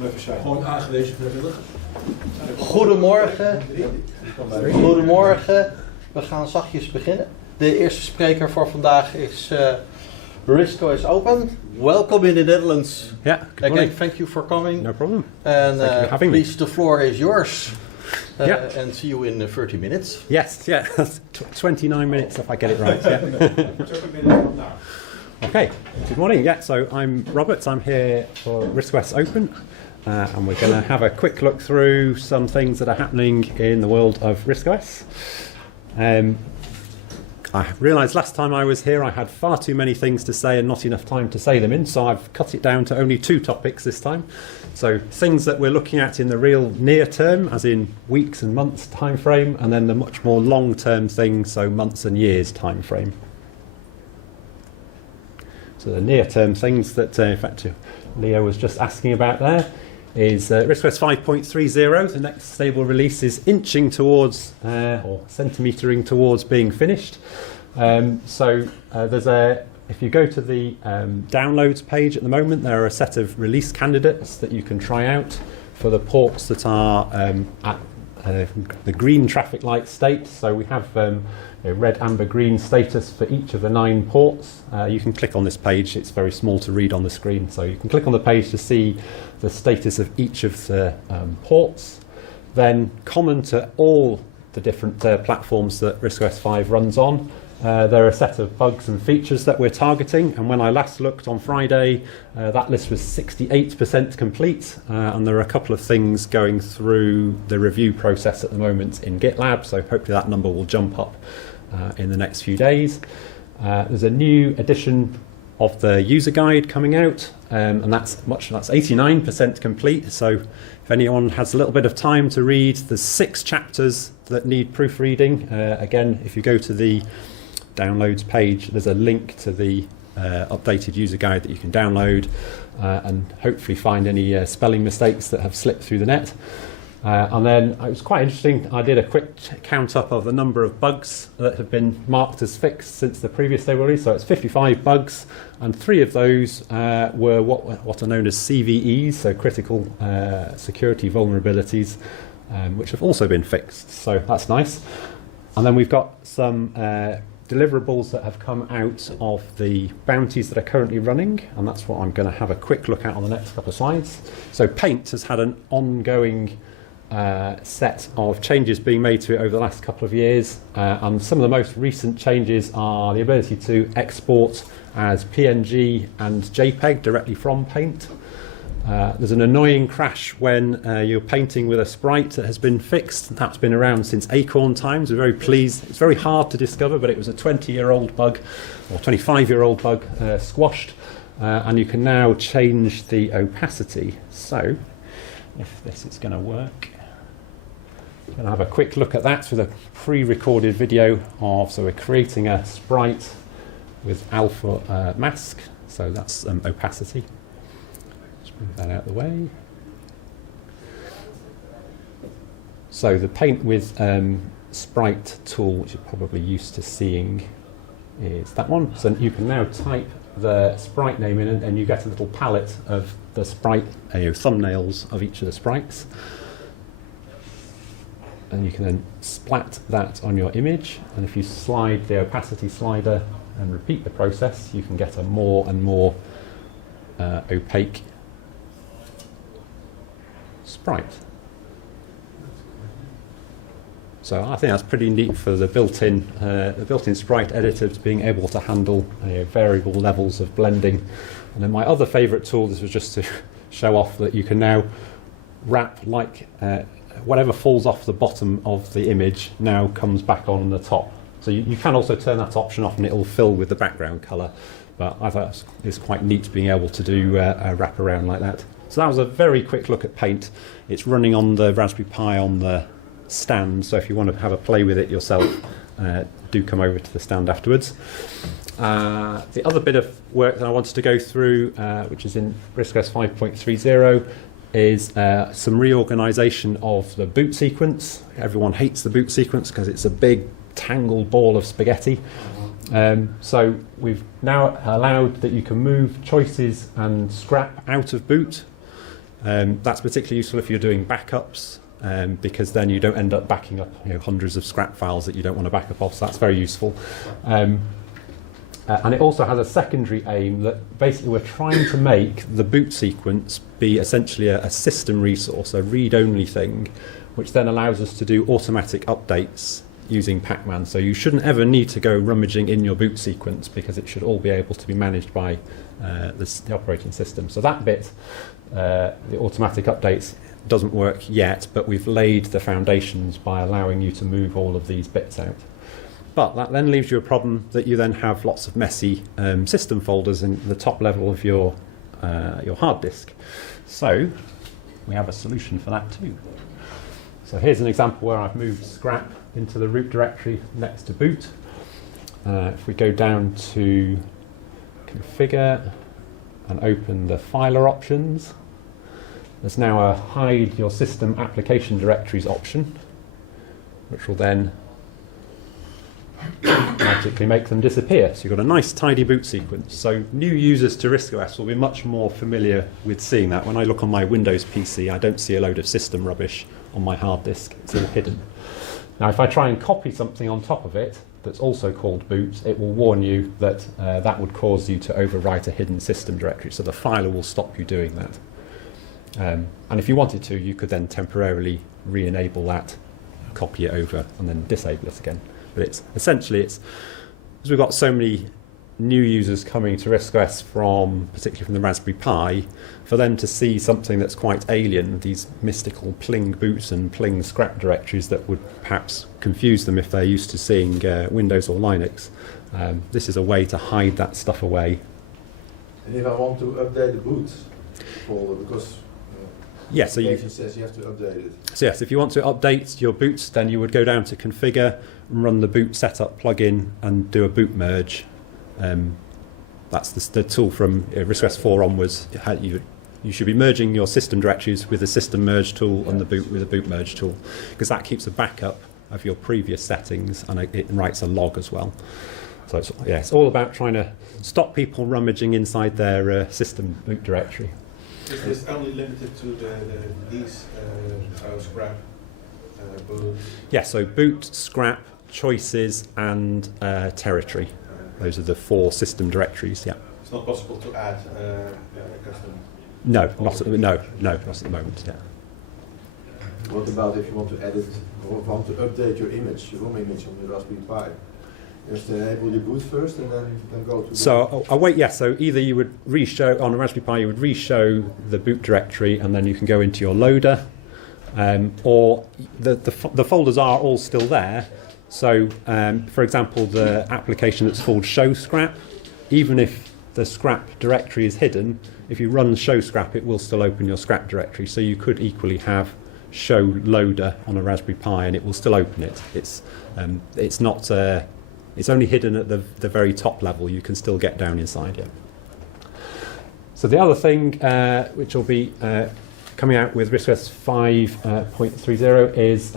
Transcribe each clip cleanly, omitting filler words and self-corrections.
Kom even zijn. Gewoon aangewezen vrijwilligers. Goedemorgen. Goedemorgen. We gaan zachtjes beginnen. De eerste spreker voor vandaag is RISCOS Open. Welcome in the Netherlands. Yeah, good Again, thank you for coming. No problem. And Thank you for having me. please, the floor is yours. Yeah. And see you in 30 minutes. Yes, yeah, 29 minutes if I get it right. Yeah. Okay, good morning. Yeah, so I'm Robert. I'm here for RISCOS Open, and we're going to have a quick look through some things that are happening in the world of RISCOS. I realised last time I was here I had far too many things to say and not enough time to say them in, so I've cut it down to only 2 topics this time. So things that we're looking at in the real near term, as in weeks and months time frame, and then the much more long term things, so months and years time frame. So the near term things that in fact Leo was just asking about there is RISCOS 5.30. The next stable release is inching towards or centimetering towards being finished. If you go to the downloads page at the moment, there are a set of release candidates that you can try out for the ports that are at the green traffic light state. So we have red, amber, green status for each of the 9 ports. You can click on this page. It's very small to read on the screen. So you can click on the page to see the status of each of the ports. Then common to all the different platforms that RISCOS 5 runs on, there are a set of bugs and features that we're targeting, and when I last looked on Friday, that list was 68% complete, and there are a couple of things going through the review process at the moment in GitLab, so hopefully that number will jump up in the next few days. There's a new edition of the user guide coming out, and that's 89% complete, so if anyone has a little bit of time to read, there's 6 chapters that need proofreading. Again, if you go to the downloads page, there's a link to the updated user guide that you can download and hopefully find any spelling mistakes that have slipped through the net. And then it was quite interesting, I did a quick count up of the number of bugs that have been marked as fixed since the previous stable release. So it's 55 bugs, and 3 of those were what are known as CVEs, so critical security vulnerabilities, which have also been fixed, so that's nice. And then we've got some deliverables that have come out of the bounties that are currently running, and that's what I'm going to have a quick look at on the next couple of slides. So Paint has had an ongoing set of changes being made to it over the last couple of years, and some of the most recent changes are the ability to export as PNG and JPEG directly from Paint. There's an annoying crash when you're painting with a sprite that has been fixed. That's been around since Acorn times. We're very pleased. It's very hard to discover, but it was a 20-year-old bug, or 25-year-old bug squashed, and you can now change the opacity. So, if this is going to work, I'm going to have a quick look at that with a pre-recorded video of, so we're creating a sprite with alpha mask, so that's opacity. Move that out of the way. So the Paint with Sprite tool, which you're probably used to seeing, is that one. So you can now type the sprite name in, and you get a little palette of the sprite thumbnails of each of the sprites. And you can then splat that on your image, and if you slide the opacity slider and repeat the process, you can get a more and more opaque sprite. So I think that's pretty neat for the built-in sprite editor being able to handle variable levels of blending. And then my other favourite tool, this was just to show off that you can now wrap whatever falls off the bottom of the image now comes back on the top. So you can also turn that option off and it will fill with the background colour. But I thought it's quite neat being able to do a wraparound like that. So that was a very quick look at Paint. It's running on the Raspberry Pi on the stand, so if you want to have a play with it yourself, do come over to the stand afterwards. The other bit of work that I wanted to go through, which is in RISCOS 5.30, is some reorganisation of the boot sequence. Everyone hates the boot sequence because it's a big tangled ball of spaghetti. So we've now allowed that you can move choices and scrap out of boot. That's particularly useful if you're doing backups, because then you don't end up backing up hundreds of scrap files that you don't want to back up off, so that's very useful. And it also has a secondary aim that basically we're trying to make the boot sequence be essentially a system resource, a read-only thing, which then allows us to do automatic updates using Pacman. So you shouldn't ever need to go rummaging in your boot sequence, because it should all be able to be managed by the operating system. So that bit, the automatic updates, doesn't work yet, but we've laid the foundations by allowing you to move all of these bits out. But that then leaves you a problem that you then have lots of messy system folders in the top level of your hard disk. So we have a solution for that too. So here's an example where I've moved scrap into the root directory next to boot. If we go down to configure and open the filer options, there's now a hide your system application directories option, which will then magically make them disappear. So you've got a nice tidy boot sequence. So new users to RISCOS will be much more familiar with seeing that. When I look on my Windows PC, I don't see a load of system rubbish on my hard disk. It's all hidden. Now if I try and copy something on top of it that's also called boot, it will warn you that that would cause you to overwrite a hidden system directory. So the filer will stop you doing that. And if you wanted to, you could then temporarily re-enable that, copy it over, and then disable it again. But it's essentially, because we've got so many new users coming to RISCOS particularly from the Raspberry Pi, for them to see something that's quite alien, these mystical pling boots and pling scrap directories that would perhaps confuse them if they're used to seeing Windows or Linux. This is a way to hide that stuff away. And if I want to update the boot folder, because yes, so it says you have to update it. So yes, if you want to update your boots, then you would go down to configure, run the boot setup plugin, and do a boot merge. That's the tool from RISCOS 4 onwards. You should be merging your system directories with the system merge tool and the boot with a boot merge tool, because that keeps a backup of your previous settings, and it writes a log as well. So it's all about trying to stop people rummaging inside their system boot directory. Is this only limited to these scrap boot? Yeah, so boot, scrap, choices, and territory. Those are the 4 system directories. Yeah. It's not possible to add custom. No, not at the moment. Yeah. What about if you want to edit or want to update your image, your ROM image on the Raspberry Pi? You have to enable your boot first and then go to. So I'll wait. Yes. So either you would re-show on a Raspberry Pi, you would re-show the boot directory, and then you can go into your loader, or the folders are all still there. So, for example, the application that's called show scrap, even if the scrap directory is hidden, if you run show scrap, it will still open your scrap directory. So you could equally have show loader on a Raspberry Pi, and it will still open it. It's not. It's only hidden at the very top level. You can still get down inside it. So the other thing, which will be coming out with RISCOS 5.30, is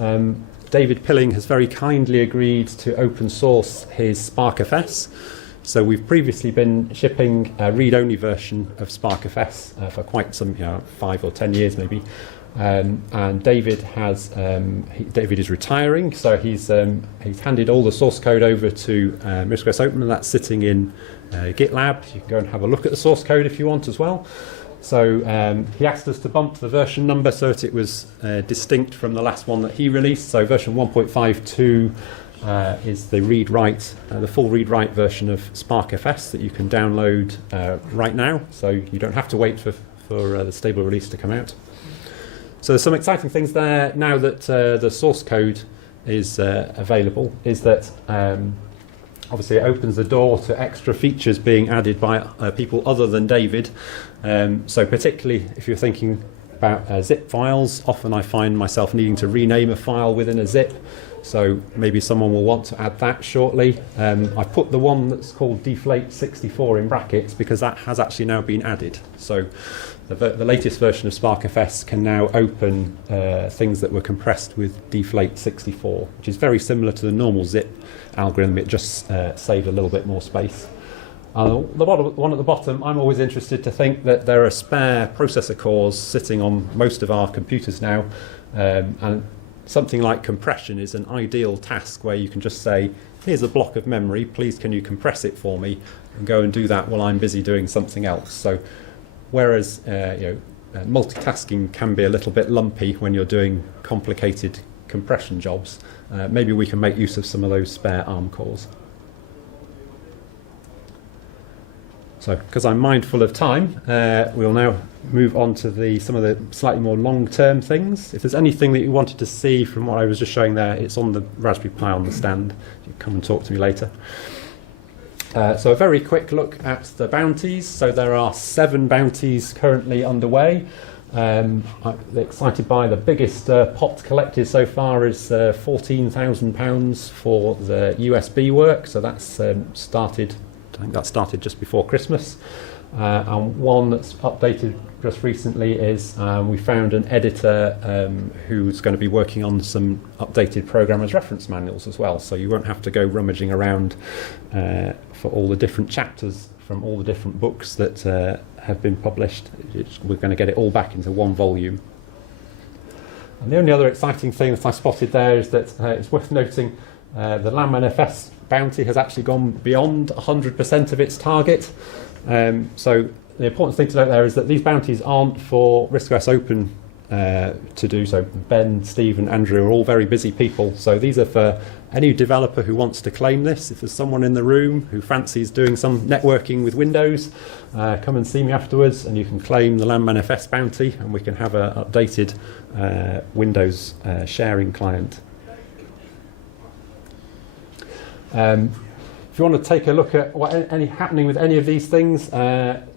David Pilling has very kindly agreed to open source his SparkFS. So we've previously been shipping a read-only version of SparkFS for quite some, 5 or 10 years maybe. And David David is retiring, so he's handed all the source code over to RISCOS Open, and that's sitting in GitLab. You can go and have a look at the source code if you want as well. So he asked us to bump the version number so that it was distinct from the last one that he released. So version 1.52 is the read-write, the full read-write version of SparkFS that you can download right now. So you don't have to wait for the stable release to come out. So there's some exciting things there now that the source code is available, is that obviously it opens the door to extra features being added by people other than David. So particularly if you're thinking about zip files, often I find myself needing to rename a file within a zip. So maybe someone will want to add that shortly. I've put the one that's called deflate64 in brackets because that has actually now been added. So the latest version of SparkFS can now open things that were compressed with deflate64, which is very similar to the normal zip algorithm. It just saved a little bit more space. The one at the bottom, I'm always interested to think that there are spare processor cores sitting on most of our computers now, and something like compression is an ideal task where you can just say, here's a block of memory, please can you compress it for me, and go and do that while I'm busy doing something else. So whereas multitasking can be a little bit lumpy when you're doing complicated compression jobs, maybe we can make use of some of those spare ARM cores. So, because I'm mindful of time, we'll now move on to some of the slightly more long-term things. If there's anything that you wanted to see from what I was just showing there, it's on the Raspberry Pi on the stand. You can come and talk to me later. So a very quick look at the bounties. So there are 7 bounties currently underway. I'm excited by the biggest pot collected so far is £14,000 for the USB work. So that's started. I think that started just before Christmas. And one that's updated just recently is we found an editor who's going to be working on some updated programmers' reference manuals as well. So you won't have to go rummaging around for all the different chapters from all the different books that have been published. We're going to get it all back into one volume. And the only other exciting thing that I spotted there is that it's worth noting the LAMNFS bounty has actually gone beyond 100% of its target. So the important thing to note there is that these bounties aren't for RISCOS Open to do. So Ben, Steve and Andrew are all very busy people. So these are for any developer who wants to claim this. If there's someone in the room who fancies doing some networking with Windows, come and see me afterwards and you can claim the LAMNFS bounty and we can have an updated Windows sharing client. If you want to take a look at what happening with any of these things,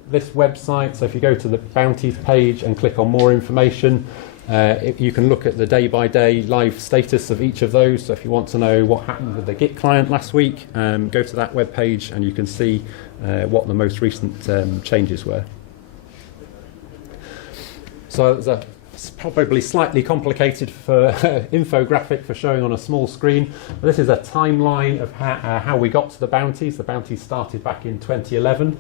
this website, so if you go to the bounties page and click on more information, you can look at the day-by-day live status of each of those. So if you want to know what happened with the Git client last week, go to that web page and you can see what the most recent changes were. So it's probably slightly complicated for infographic for showing on a small screen. But this is a timeline of how we got to the bounties. The bounties started back in 2011.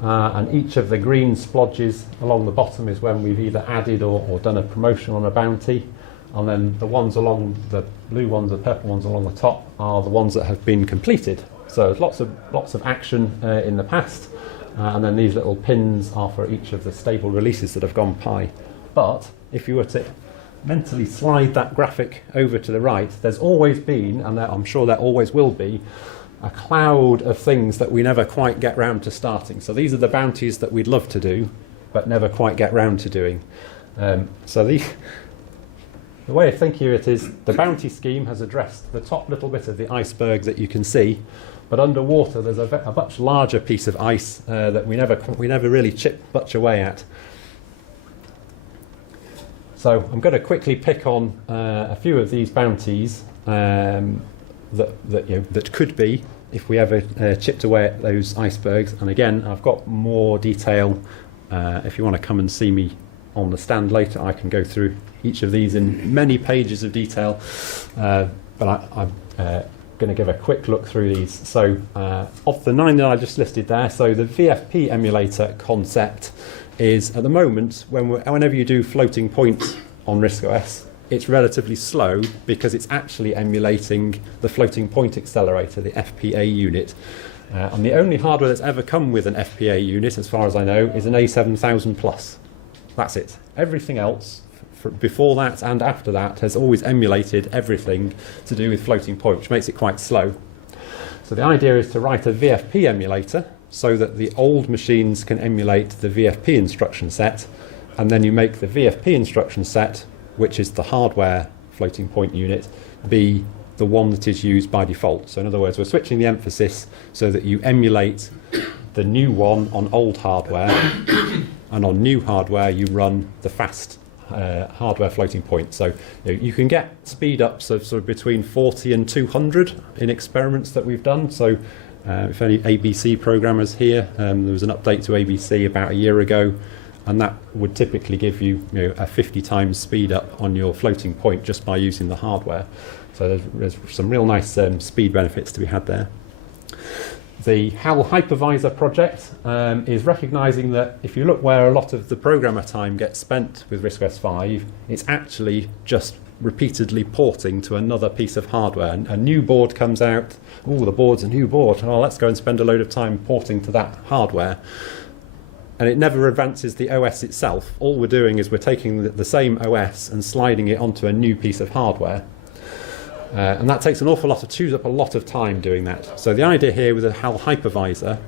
And each of the green splodges along the bottom is when we've either added or done a promotion on a bounty. And then the ones along the blue ones, the purple ones along the top are the ones that have been completed. So there's lots of action in the past. And then these little pins are for each of the stable releases that have gone Pi. But if you were to mentally slide that graphic over to the right, there's always been, and I'm sure there always will be, a cloud of things that we never quite get round to starting. So these are the bounties that we'd love to do, but never quite get round to doing. So the way of thinking of it is the bounty scheme has addressed the top little bit of the iceberg that you can see, but underwater there's a much larger piece of ice that we never really chip much away at. So I'm going to quickly pick on a few of these bounties that could be if we ever chipped away at those icebergs. And again, I've got more detail. If you want to come and see me on the stand later, I can go through each of these in many pages of detail. But I'm going to give a quick look through these. So of the 9 that I just listed there, so the VFP emulator concept is at the moment, whenever you do floating point on RISC-OS, it's relatively slow because it's actually emulating the floating point accelerator, the FPA unit. And the only hardware that's ever come with an FPA unit, as far as I know, is an A7000 Plus. That's it. Everything else, before that and after that, has always emulated everything to do with floating point, which makes it quite slow. So the idea is to write a VFP emulator so that the old machines can emulate the VFP instruction set, and then you make the VFP instruction set, which is the hardware floating point unit, be the one that is used by default. So in other words, we're switching the emphasis so that you emulate the new one on old hardware, and on new hardware you run the fast hardware floating point. So you can get speed ups of sort of between 40 and 200 in experiments that we've done. So if any ABC programmers here, there was an update to ABC about a year ago, and that would typically give you, a 50 times speed up on your floating point just by using the hardware. So there's some real nice speed benefits to be had there. The HAL hypervisor project is recognizing that if you look where a lot of the programmer time gets spent with RISCOS 5, it's actually just repeatedly porting to another piece of hardware. A new board comes out, oh, the board's a new board, oh, let's go and spend a load of time porting to that hardware. And it never advances the OS itself. All we're doing is we're taking the same OS and sliding it onto a new piece of hardware. And that takes an awful lot chews up a lot of time doing that. So the idea here with a HAL hypervisor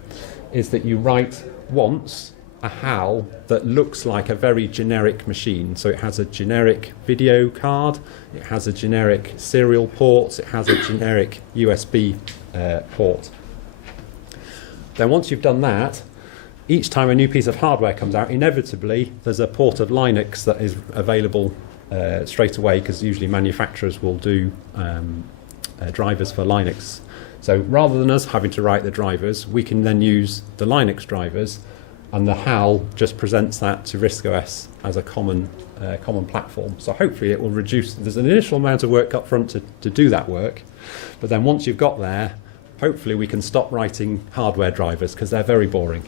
is that you write once a HAL that looks like a very generic machine. So it has a generic video card, it has a generic serial port, it has a generic USB port. Then once you've done that, each time a new piece of hardware comes out, inevitably there's a port of Linux that is available straight away, because usually manufacturers will do drivers for Linux. So rather than us having to write the drivers, we can then use the Linux drivers, and the HAL just presents that to RISCOS as a common platform. So hopefully it will reduce, there's an initial amount of work up front to do that work, but then once you've got there, hopefully we can stop writing hardware drivers, because they're very boring.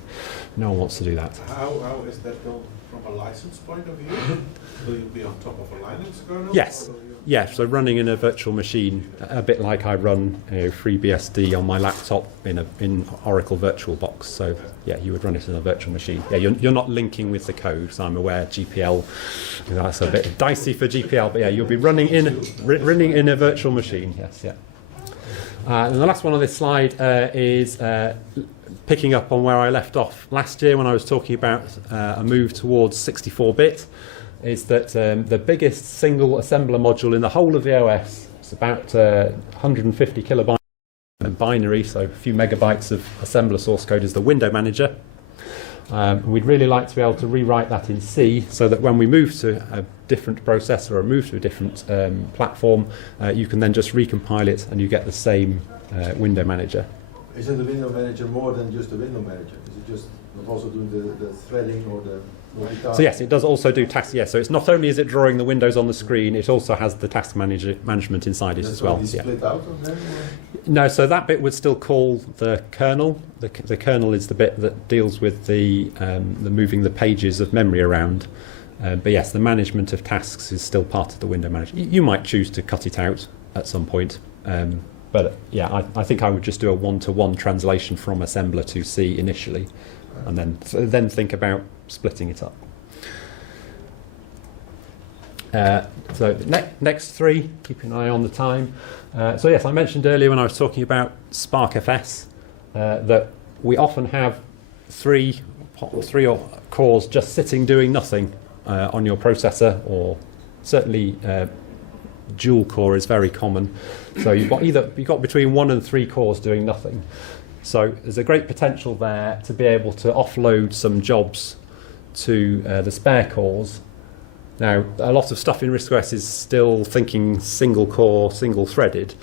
No one wants to do that. How is that done from a license point of view? Will you be on top of a Linux kernel? Yes. Yeah, so running in a virtual machine, a bit like I run FreeBSD on my laptop in Oracle VirtualBox. So yeah, you would run it in a virtual machine. Yeah, you're not linking with the code, so I'm aware GPL, that's a bit dicey for GPL, but yeah, you'll be running in a virtual machine. Yes, yeah. And the last one on this slide is picking up on where I left off last year when I was talking about a move towards 64-bit. Is that the biggest single assembler module in the whole of the OS. It's about 150 kilobytes binary, so a few megabytes of assembler source code, is the window manager. We'd really like to be able to rewrite that in C, so that when we move to a different processor or move to a different platform, you can then just recompile it and you get the same window manager. Isn't the window manager more than just a window manager? Is it just also doing the threading or the multitasking? So yes, it does also do task. Yes, so it's not only is it drawing the windows on the screen, it also has the task management inside it as well. Yeah. Split out of them? No, so that bit would still call the kernel. The kernel is the bit that deals with the moving the pages of memory around. But yes, the management of tasks is still part of the window manager. You might choose to cut it out at some point. But yeah, I think I would just do a one-to-one translation from assembler to C initially, and then think about splitting it up. So the next three, keep an eye on the time. So yes, I mentioned earlier when I was talking about SparkFS that we often have three cores just sitting doing nothing on your processor, or certainly dual core is very common. So you've got between 1 and 3 cores doing nothing. So there's a great potential there to be able to offload some jobs to the spare cores. Now, a lot of stuff in RISCOS is still thinking single core, single threaded.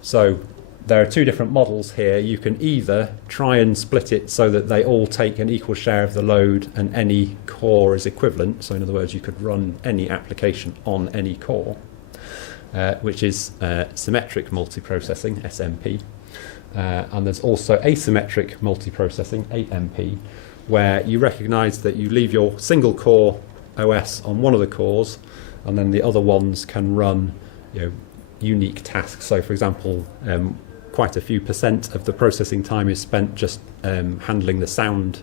So there are two different models here. You can either try and split it so that they all take an equal share of the load and any core is equivalent. So in other words, you could run any application on any core, which is symmetric multiprocessing, SMP. And there's also asymmetric multiprocessing, AMP, where you recognize that you leave your single core OS on one of the cores, and then the other ones can run unique tasks. So for example, quite a few % of the processing time is spent just handling the sound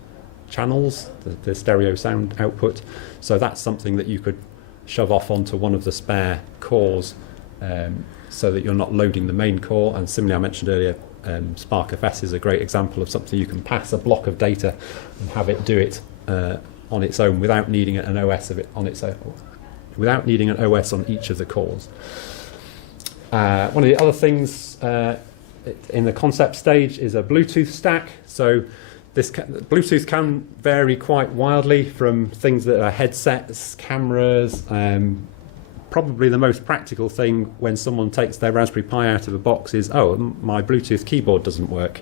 channels, the stereo sound output. So that's something that you could shove off onto one of the spare cores, so that you're not loading the main core. And similarly, I mentioned earlier, SparkFS is a great example of something you can pass a block of data and have it do it on its own without needing an OS of it on its own, without needing an OS on each of the cores. One of the other things in the concept stage is a Bluetooth stack. So Bluetooth can vary quite wildly from things that are headsets, cameras. Probably the most practical thing when someone takes their Raspberry Pi out of a box is, oh, my Bluetooth keyboard doesn't work.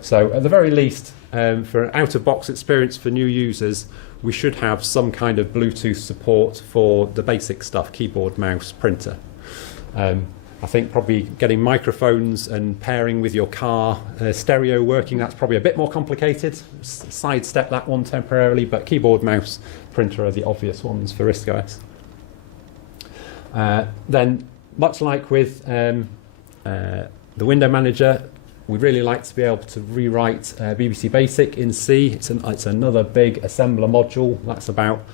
So at the very least, for an out-of-box experience for new users, we should have some kind of Bluetooth support for the basic stuff, keyboard, mouse, printer. And I think probably getting microphones and pairing with your car stereo working, that's probably a bit more complicated. Sidestep that one temporarily, but keyboard, mouse, printer are the obvious ones for RISC-OS. Then, much like with the window manager, we'd really like to be able to rewrite BBC Basic in C. It's another big assembler module. That's about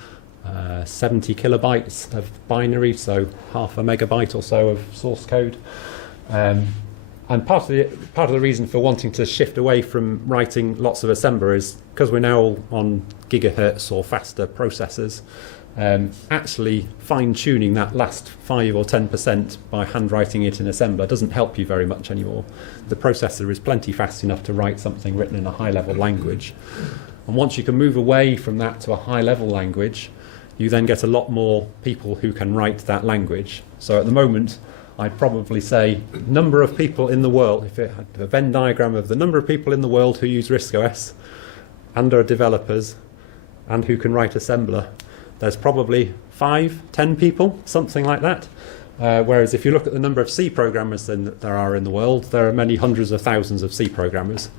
70 kilobytes of binary, so half a megabyte or so of source code. And part of the reason for wanting to shift away from writing lots of assembler is because we're now all on gigahertz or faster processors. Actually fine-tuning that last 5 or 10% by handwriting it in assembler doesn't help you very much anymore. The processor is plenty fast enough to write something written in a high-level language. And once you can move away from that to a high-level language, you then get a lot more people who can write that language. So at the moment, I'd probably say number of people in the world, if it had a Venn diagram of the number of people in the world who use RISC-OS and are developers and who can write assembler, there's probably 5, 10 people, something like that. Whereas if you look at the number of C programmers that there are in the world, there are many hundreds of thousands of C programmers.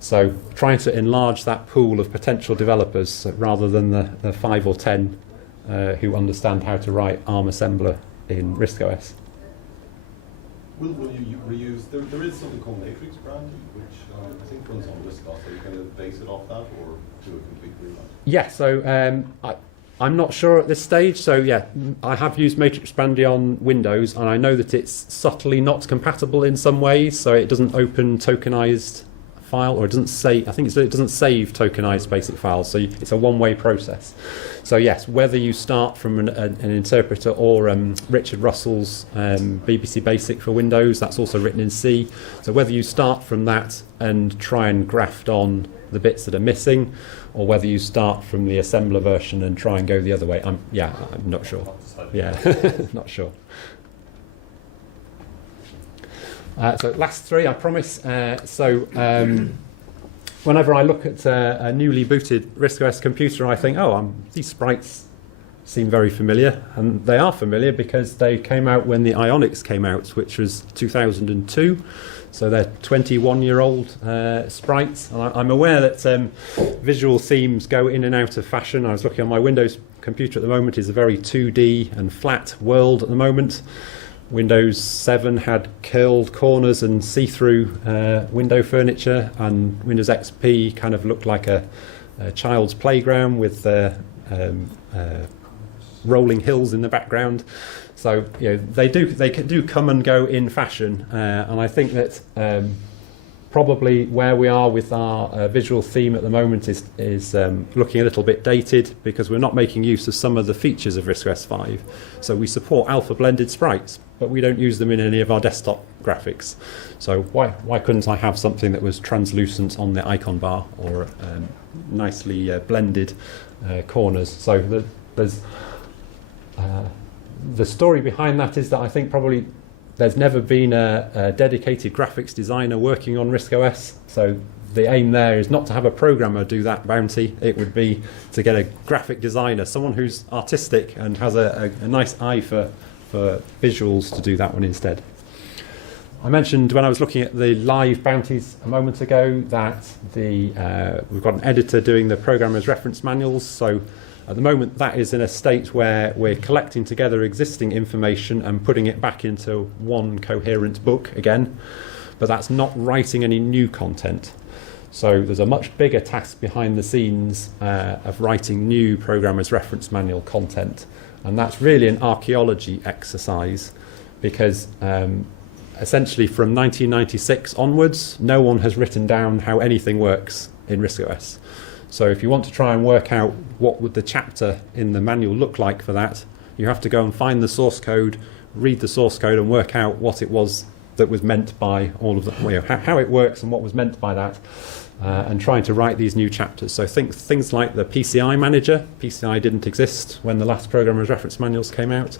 So trying to enlarge that pool of potential developers rather than the 5 or 10 who understand how to write ARM assembler in RISC-OS. Will you reuse, there is something called Matrix brand, which I think runs on RISCOS. Are you going to base it off that or do a complete rewrite? Yeah, so I'm not sure at this stage. So yeah, I have used Matrix Brandy on Windows, and I know that it's subtly not compatible in some ways. So it doesn't open tokenized file, or it doesn't save. I think it doesn't save tokenized basic files. So it's a one-way process. So yes, whether you start from an interpreter or Richard Russell's BBC Basic for Windows, that's also written in C. So whether you start from that and try and graft on the bits that are missing, or whether you start from the assembler version and try and go the other way, I'm not sure. Yeah, not sure. So last three, I promise. Whenever I look at a newly booted RISC-OS computer, I think, these sprites seem very familiar, and they are familiar because they came out when the Ionics came out, which was 2002. So they're 21-year-old sprites. And I'm aware that visual themes go in and out of fashion. I was looking on my Windows computer at the moment. It's a very 2D and flat world at the moment. Windows 7 had curled corners and see-through window furniture, and Windows XP kind of looked like a child's playground with rolling hills in the background. So they do come and go in fashion, and I think that probably where we are with our visual theme at the moment is looking a little bit dated, because we're not making use of some of the features of RISC-OS 5. So we support alpha blended sprites, but we don't use them in any of our desktop graphics. So why couldn't I have something that was translucent on the icon bar, or nicely blended corners? So there's the story behind that is that I think probably there's never been a dedicated graphics designer working on RISC-OS. So the aim there is not to have a programmer do that bounty. It would be to get a graphic designer, someone who's artistic and has a nice eye for visuals, to do that one instead. I mentioned when I was looking at the live bounties a moment ago that we've got an editor doing the programmer's reference manuals. So at the moment, that is in a state where we're collecting together existing information and putting it back into one coherent book again, but that's not writing any new content. So there's a much bigger task behind the scenes of writing new programmer's reference manual content, and that's really an archaeology exercise, because essentially from 1996 onwards, no one has written down how anything works in RISC-OS. So if you want to try and work out what would the chapter in the manual look like for that, you have to go and find the source code, read the source code, and work out what it was that was meant by all of the, how it works and what was meant by that, and trying to write these new chapters. So things like the PCI manager. PCI didn't exist when the last programmer's reference manuals came out.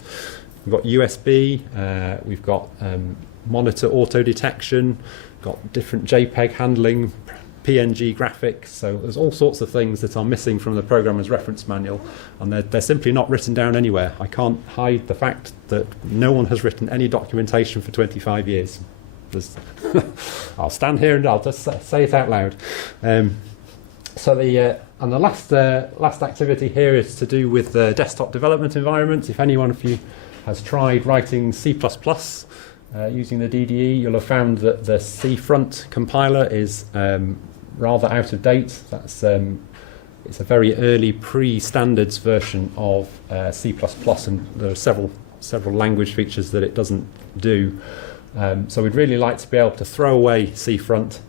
We've got USB, we've got monitor auto detection, got different JPEG handling, PNG graphics. So there's all sorts of things that are missing from the programmer's reference manual, and they're simply not written down anywhere. I can't hide the fact that no one has written any documentation for 25 years. I'll stand here and I'll just say it out loud. So the last activity here is to do with the desktop development environment. If anyone of you has tried writing C++ using the DDE, you'll have found that the C-front compiler is rather out of date. It's a very early pre-standards version of C++, and there are several language features that it doesn't do. So we'd really like to be able to throw away C-front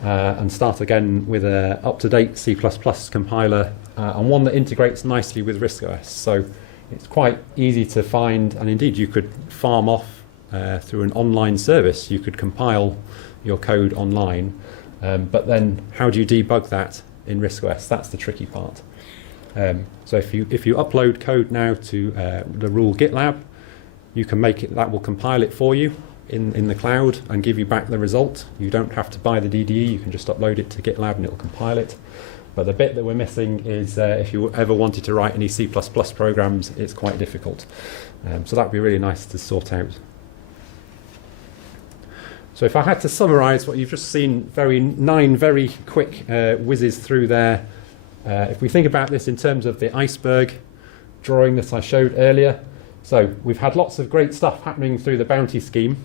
and start again with an up-to-date C++ compiler and one that integrates nicely with RISCOS. So it's quite easy to find, and indeed you could farm off through an online service. You could compile your code online, but then how do you debug that in RISCOS? That's the tricky part. So if you upload code now to the rule GitLab, you can make it, that will compile it for you in the cloud and give you back the result. You don't have to buy the DDE, you can just upload it to GitLab and it'll compile it. But the bit that we're missing is if you ever wanted to write any C++ programs, it's quite difficult. So that would be really nice to sort out. So if I had to summarise what you've just seen, 9 very quick whizzes through there. If we think about this in terms of the iceberg drawing that I showed earlier, so we've had lots of great stuff happening through the bounty scheme.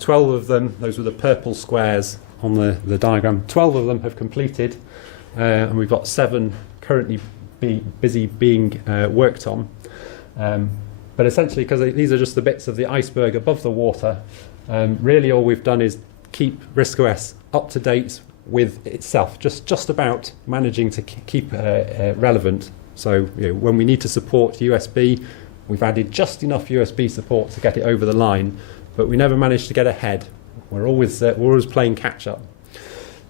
12 of them, those were the purple squares on the diagram, 12 of them have completed, and we've got 7 currently busy being worked on. But essentially, because these are just the bits of the iceberg above the water, really all we've done is keep RISCOS up to date with itself, just about managing to keep relevant. So when we need to support USB, we've added just enough USB support to get it over the line, but we never managed to get ahead. We're always playing catch up.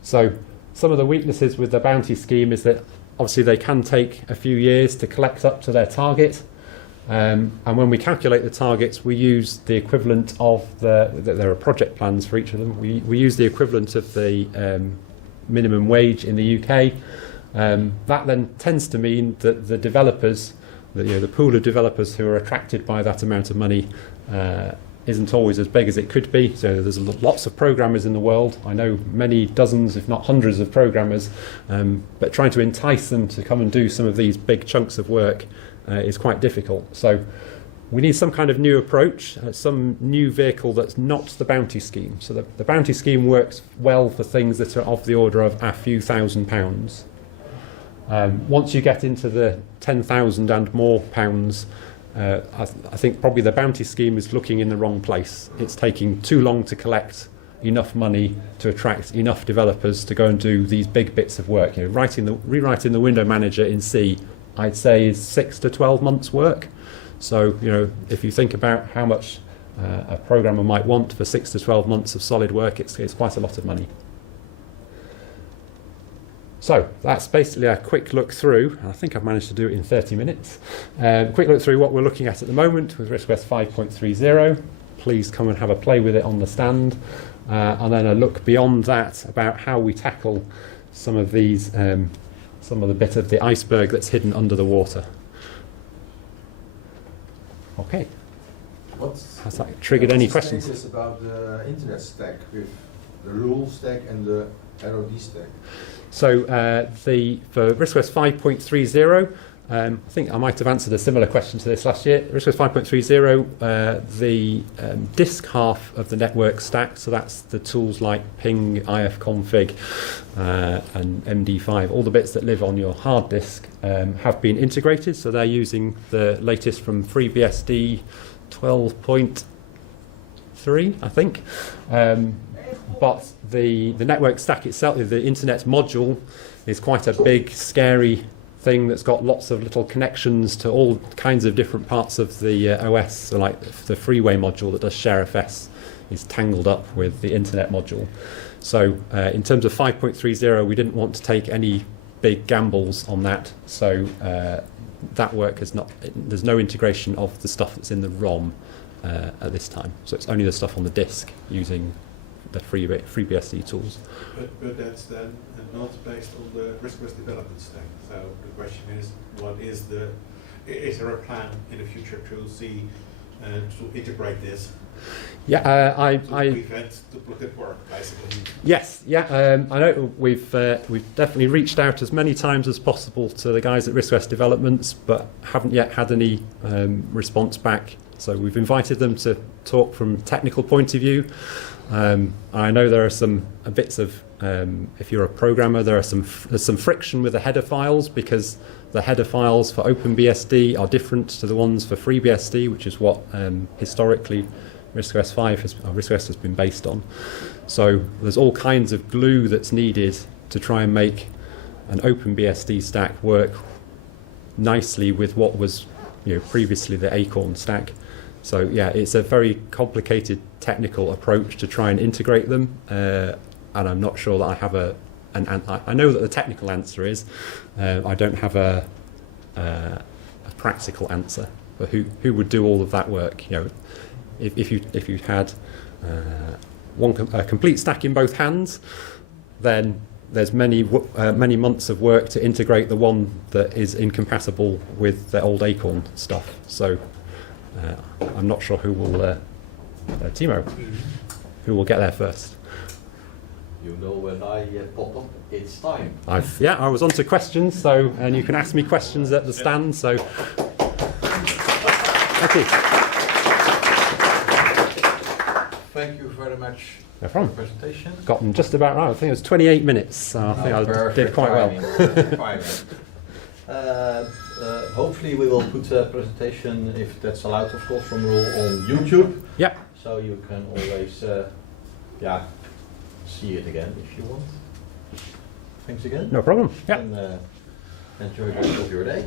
So some of the weaknesses with the bounty scheme is that obviously they can take a few years to collect up to their target. And when we calculate the targets, we use the equivalent of there are project plans for each of them. We use the equivalent of the minimum wage in the UK. That then tends to mean that the developers, the pool of developers who are attracted by that amount of money isn't always as big as it could be. So there's lots of programmers in the world. I know many dozens, if not hundreds of programmers, but trying to entice them to come and do some of these big chunks of work is quite difficult. So we need some kind of new approach, some new vehicle that's not the bounty scheme. So the bounty scheme works well for things that are of the order of a few £1,000s. Once you get into the 10,000 and more pounds, I think probably the bounty scheme is looking in the wrong place. It's taking too long to collect enough money to attract enough developers to go and do these big bits of work. Rewriting the window manager in C, I'd say is 6 to 12 months work. So if you think about how much a programmer might want for 6 to 12 months of solid work, it's quite a lot of money. So that's basically a quick look through. I think I've managed to do it in 30 minutes. Quick look through what we're looking at the moment with RISCOS 5.30. Please come and have a play with it on the stand. And then a look beyond that about how we tackle some of these, some of the bit of the iceberg that's hidden under the water. Okay. Has that triggered any questions? What's the status about the internet stack with the rule stack and the ROD stack? So for RISCOS 5.30, I think I might have answered a similar question to this last year. RISCOS 5.30, the disk half of the network stack, so that's the tools like ping, ifconfig, and MD5, all the bits that live on your hard disk have been integrated. So they're using the latest from FreeBSD 12.3, I think. But the network stack itself, the internet module, is quite a big, scary thing that's got lots of little connections to all kinds of different parts of the OS. So like the freeway module that does ShareFS is tangled up with the internet module. So in terms of 5.30, we didn't want to take any big gambles on that. So that work has not, there's no integration of the stuff that's in the ROM at this time. So it's only the stuff on the disk using the FreeBSD tools. But that's then not based on the RISCOS development stack. So the question is, is there a plan in the future to see to integrate this? Yeah, To prevent duplicate work, basically. Yes, yeah. I know we've definitely reached out as many times as possible to the guys at RISCOS Developments, but haven't yet had any response back. So we've invited them to talk from a technical point of view. I know there are some bits of, if you're a programmer, there's some friction with the header files, because the header files for OpenBSD are different to the ones for FreeBSD, which is what historically RISCOS has been based on. So there's all kinds of glue that's needed to try and make an OpenBSD stack work nicely with what was, previously the Acorn stack. So yeah, it's a very complicated technical approach to try and integrate them, and I'm not sure that I have I know that the technical answer is, I don't have a practical answer for who would do all of that work. If you had a complete stack in both hands, then there's many months of work to integrate the one that is incompatible with the old Acorn stuff. So I'm not sure who will Timo, who will get there first. You know when I pop up, it's time. I was on to questions, and you can ask me questions at the stand. So thank you. Thank you very much No for the problem. presentation. Gotten just about right. I think it was 28 minutes, so I think I did quite well. Hopefully we will put a presentation, if that's allowed of course from rule, on YouTube. Yep. So you can always see it again if you want. Thanks again. No problem. Yeah. And enjoy the rest of your day.